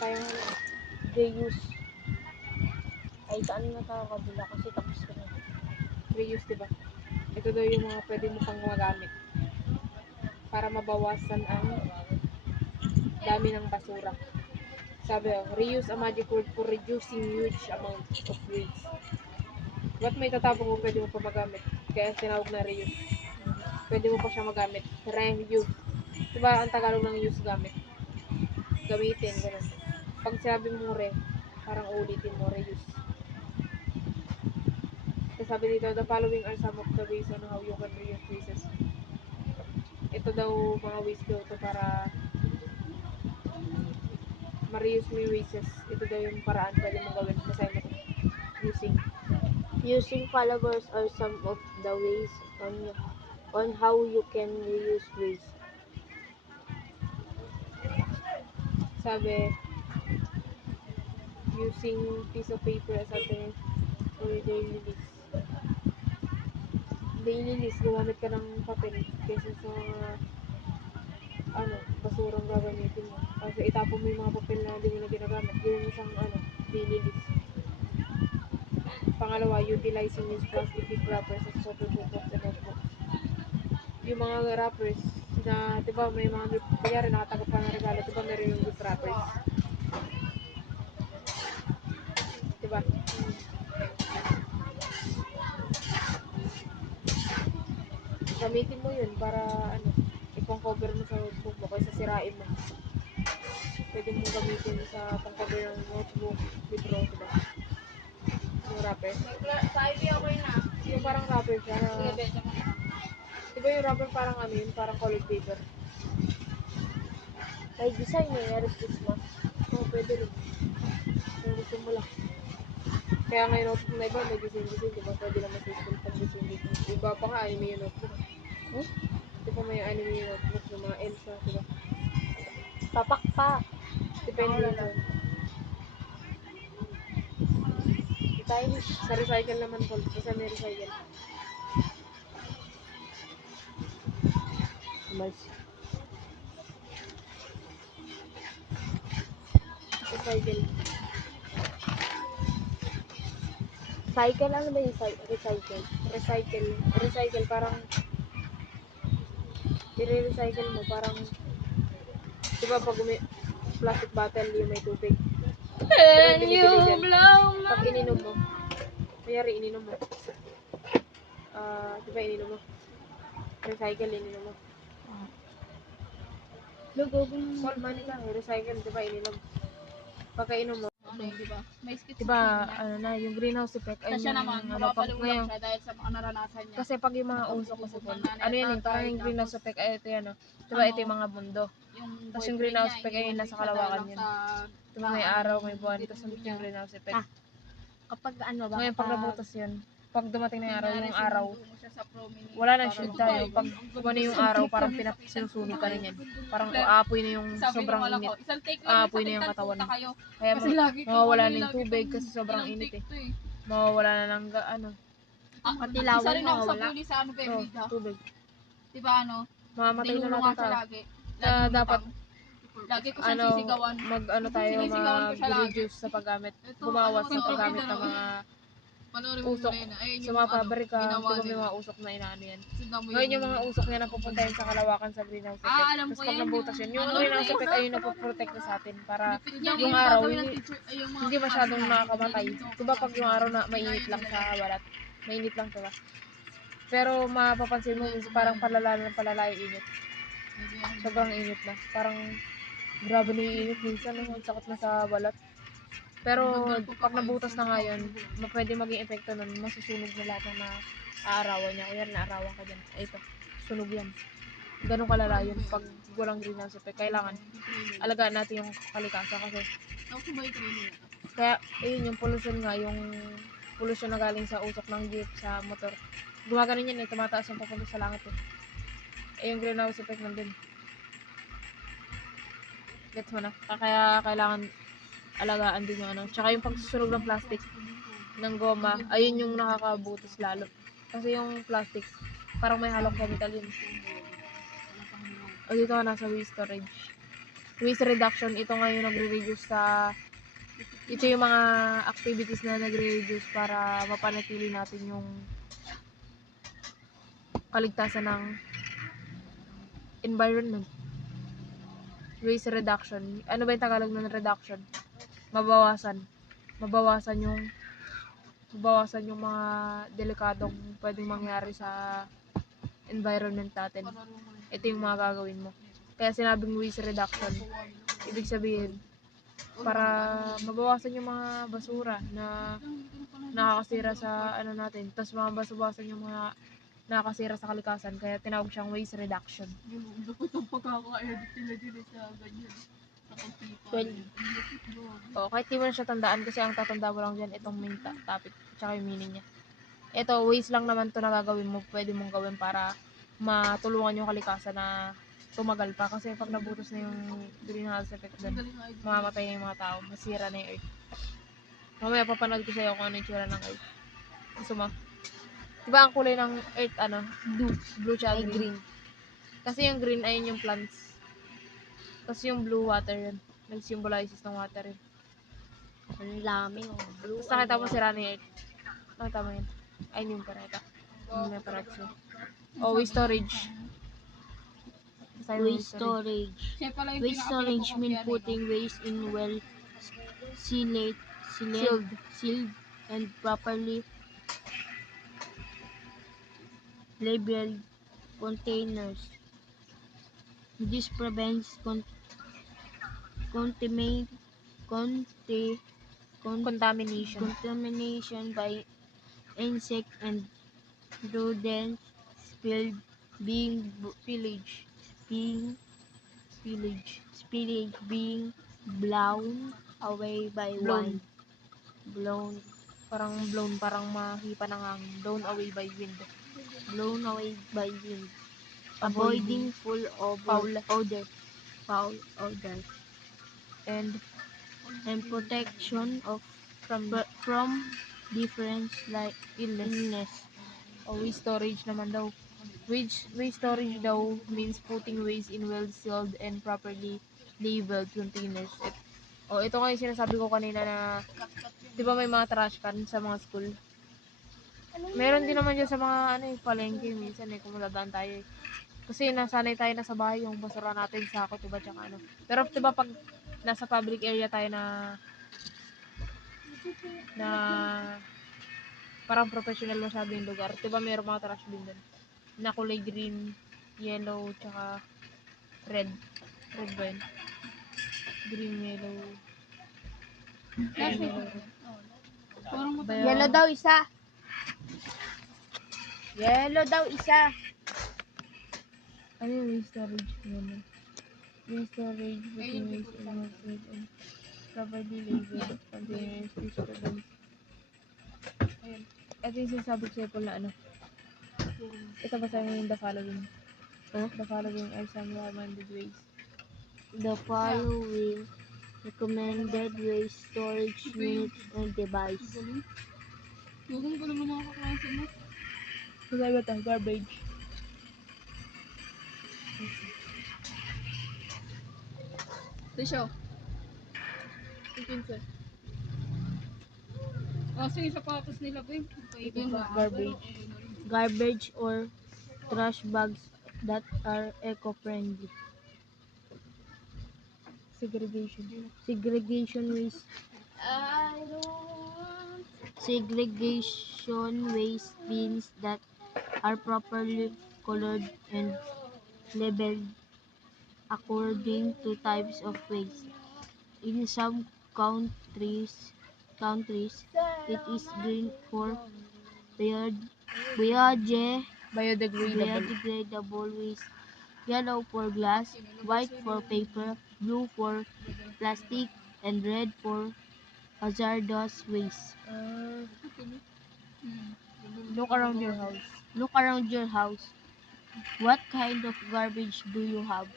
tayong reuse. Ay, saan na tayo kabila kasi tapos ko na. Reuse, diba? Ito daw yung mga pwede mo pang magamit para mabawasan ang dami ng basura. Sabi, reuse a magic word for reducing huge amount of waste. Ba't may tatapong mo pwede mo pa magamit? Kaya tinawag na reuse. Pwede mo pa siya magamit. Reuse. Diba ang Tagalog ng use gamit? Gamitin, ganun. Pag sabi mo parang ulitin mo, reuse. Kasi sabi dito, the following are some of the ways on how you can reuse waste. Ito daw mga ways daw to para ma-reuse mo yung waste. Ito daw yung paraan pwede mong gawin. Basahin mo using. Using followers are some of the ways on how you can reuse waste. Sabi, using piece of paper as alternative for daily list. Daily list, gumamit ka ng papel kaysa sa basurang gagamitin mo. Kasi itapon mo yung mga papel na hindi mo na ginagamit. Gawin mo isang daily list. Pangalawa, utilizing used plastic gift wrappers as photo book and notebooks. Yung mga wrappers na, diba, may mga gift, kaya rin nakatanggap ka ng regalo, diba meron yung gift wrappers. Diba? Gamitin mo yun para, ipang-cover mo sa notebook mo kaysa sirain mo. Pwede mong gamitin sa pang-cover ng notebook, libro, diba? Yung wrapper. Yung parang wrapper siya na, diba yung wrapper parang parang colored paper. May design mo, Merry Christmas. Oo, pwede rin. Kung gusto mo lang. Kaya ngayon notebook na iba, may design, diba? Pwede naman sa school pag design. Iba pa nga, anime yung notebook. Diba may anime yung notebook ng mga Elsa, diba? Papak pa. Depende yun dyan. Stylish. Sa recycle naman po. Basta may recycle. Recycle. Cycle? Ano ba yung recycle? Recycle parang i-recycle mo parang diba pag plastic bottle yung may tubig. When you blow pag ininom mo. Kayari ininom mo. Diba ininom mo? Recycle ininom mo. Call money lang. Recycle diba ininom. Pagkainom mo. Diba? May skits Diba, yung greenhouse effect ay siya naman, mapapalungan siya dahil sa mga naranasan niya. Kasi pag yung mga usok kasi po, parang yung greenhouse effect ay ito yan, diba ito yung mga mundo. Tapos yung greenhouse effect ay nasa kalawakan yun. Diba may araw, may buwan, tapos yung greenhouse effect. Kapag Ngayon pag nabutas yun, pag dumating na yung araw, wala nang shield tayo. Pag gumano yung araw, parang sinusunog ka na yan. Parang aapoy na yung sobrang init. Aapoy na yung katawan. Kaya mawawala na yung tubig kasi sobrang init eh. Mawawala na ng Patilawan isa rin ako sa bully sa tubig. Diba Mamamatay na natin tayo. lagi. Kaya dapat Lagi ko siyang sisigawan. tayo mag-reduce sa paggamit. Bumawas sa paggamit ng mga usok. Sa mga pabrika, diba may mga usok na inaano yan. Ngayon yung mga usok niya napupunta yun sa kalawakan sa greenhouse effect. Tapos pag nabutas yun, yung greenhouse effect ay yung napoprotect sa atin para yung araw hindi masyadong nakakamatay. Diba pag yung araw na mainit lang sa balat, mainit lang diba? Pero mapapansin mo, parang palala yung init. Sobrang init na. Parang grabe na yung init minsan, ang sakit na sa balat. Pero pag nabutas na nga yun, pwede maging epekto nun, masusunog na lahat ng aarawan niya. Kaya naarawan ka dyan. Ay ito, sunog yan. Ganun kalala yun pag walang greenhouse effect. Kailangan alagaan natin yung kalikasan kasi. Kaya, ayun yung pollution nga, yung pollution na galing sa usok ng jeep, sa motor. Gumaganon yan eh, tumataas yung papunta sa langit eh. Yung greenhouse effect nandun. Gets mo na? Kaya kailangan alagaan din yung Tsaka yung pagsusunog ng plastic, ng goma, ayun yung nakakabutos lalo. Kasi yung plastic, parang may halong chemical yun. O dito ka nasa waste storage. waste reduction, ito nga yung nagre-reduce ito yung mga activities na nagre-reduce para mapanatili natin yung kaligtasan ng environment. Waste reduction. Ano ba yung Tagalog ng reduction? Mabawasan yung mga delikadong pwedeng mangyari sa environment natin. Ito yung mga gagawin mo. Kaya sinabing waste reduction, ibig sabihin, para mabawasan yung mga basura na nakakasira sa ano natin, tapos mabawasan yung mga nakakasira sa kalikasan, kaya tinawag siyang waste reduction. Dapat ang pagkaka-edit nila din sa ganyan. Sa computer. Well, kahit di mo na siya tandaan kasi ang tatanda mo lang dyan itong main topic tsaka yung meaning niya. Ito, ways lang naman to na gagawin mo, pwede mong gawin para matulungan yung kalikasan na tumagal pa. Kasi pag nabutos na yung greenhouse effect dun, mamamatay na yung mga tao, masira na yung earth. Mamaya papanood ko sa'yo kung ano yung tsura ng earth. Gusto mo? Diba ang kulay ng earth, blue tsaka green. Kasi yung green ay yung plants. Tapos yung blue, water yun. Nag-symbolizes ng water yun. Ang laming blue. Tapos nakita mo si Rani Earth. Nakita mo yun. Ayun yung pareta. Yung may pareta. Waste storage. Waste storage. Waste storage mean putting waste in well sealed and properly labeled containers. This prevents contamination by insect and rodents, spillage being blown away by wind. Parang mahipa ng hangin. Blown away by wind. Avoiding foul odor. And protection from different like illness. Waste storage naman daw. Waste storage daw means putting waste in well-sealed and properly labeled containers. Ito nga yung sinasabi ko kanina na, di ba may mga trash can sa mga school? Meron din naman dyan sa mga palengke minsan kung madadaan tayo. Kasi nasanay tayo na sa bahay yung basura natin sa diba, tsaka ano. Pero diba pag nasa public area tayo na parang professional masyado yung lugar, diba mayroong mga trash bin doon na kulay green, yellow, tsaka red ba yun? Green, yellow, Yellow daw isa. ano yung waste storage? Waste storage, putting waste in well-sealed and properly labeled containers which prevents. Ayun. Ito yung sinasabi ko sa'yo na ito ba sa'yo yung the following? The following are some recommended ways. The following recommended waste storage units and device. Huwag ko naman mga kaklase mo. Sabi ba ito? Garbage. Tisyo. 15. Sige, sapatos nila ba Garbage or trash bags that are eco-friendly. Segregation waste bins that are properly colored and labeled according to types of waste. In some countries, it is green for biodegradable waste, yellow for glass, white for paper, blue for plastic, and red for hazardous waste. Look around your house. Look around your house. What kind of garbage do you have?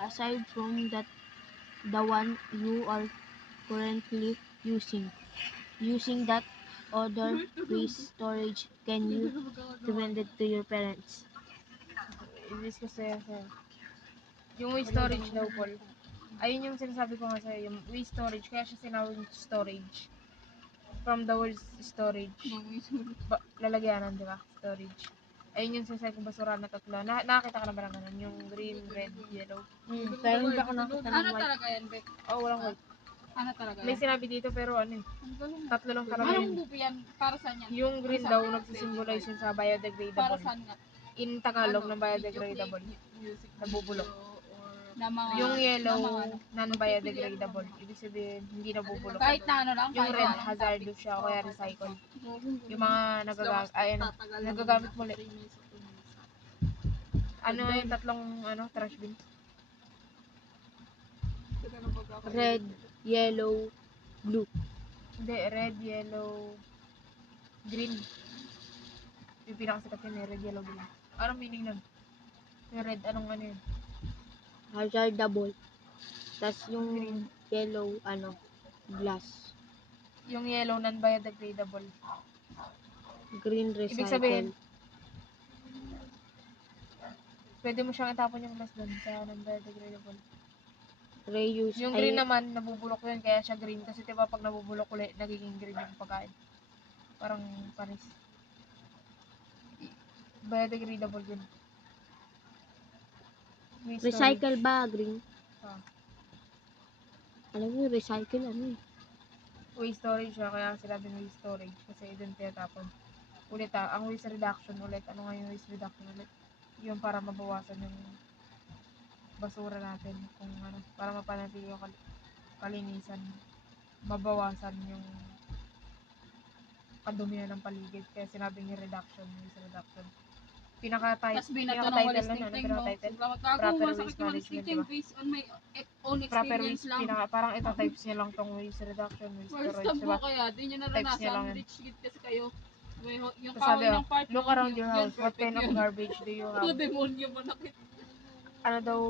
Aside from that, the one you are currently using that other waste storage, can you recommend it to your parents? I-discuss sa'yo. Yung waste storage daw, Paul. Ayun yung sinasabi ko nga sa'yo, yung waste storage. Kaya siya sinawag storage. From the word storage. Lalagyanan, di ba? Storage. Ayun yung sinasabi kong basura na tatlo. Nakakita ka na ba ng ganun? Yung green, red, yellow. Pero hindi ako nakita ng Ano white. talaga yan, Bek? Oh, walang white. Ano talaga May yan? sinabi dito pero ano eh. Ang galing. Tatlo lang talaga Anong yun. bubi yan? Para saan yan? Yung green daw nagsisymbolize yun sa Para biodegradable. saan nga? In Tagalog ng biodegradable. Music Nabubulok. na mga, Yung yellow, na mga ano. non-biodegradable. Ibig sabihin, hindi nabubulok. Kahit na ano lang. Yung kahit red, anong hazardous siya o kaya recycle. topic. Yung mga nagagamit muli. Ano yung tatlong trash bin? Red, yellow, blue. Hindi, red, yellow, green. Yung pinakasikat yun eh, red, yellow, green. Anong meaning nun? Yung red, anong ano yun? Hazardable. Tapos yung yellow, glass. Yung yellow, non-biodegradable. Green, recycle. Ibig sabihin, pwede mo siyang itapon yung glass doon sa non-biodegradable. Reuse. Yung green naman, nabubulok yun, kaya siya green. Kasi diba pag nabubulok ulit, nagiging green yung pagkain. Parang panis. Biodegradable yun. May storage. Recycle ba, green? Ah. Alam mo, recycle Waste storage siya, kaya sinabing waste storage. Kasi doon tinatapon. Ulit ang waste reduction ulit. Ano nga yung waste reduction ulit? Yung para mabawasan yung basura natin. Kung para mapanatili yung kalinisan. Mabawasan yung kadumihan ng paligid. Kaya sinabing yung reduction, waste reduction. Tapos binato ng Pinaka-title holistic na, thing, no? pinaka-title? Sobrang Proper masakit waste yung holistic management, thing diba? based on my own Proper experience waste, lang. parang itong types niya lang tong waste reduction, waste First storage, time diba? po kaya, di nyo Types niya lang naranasan, yan. rich kid kasi kayo. Yung Tapos sabi, kahoy ng part look around your house, what kind of yun. garbage do you Puro have? demonyo mo nakita. Ano daw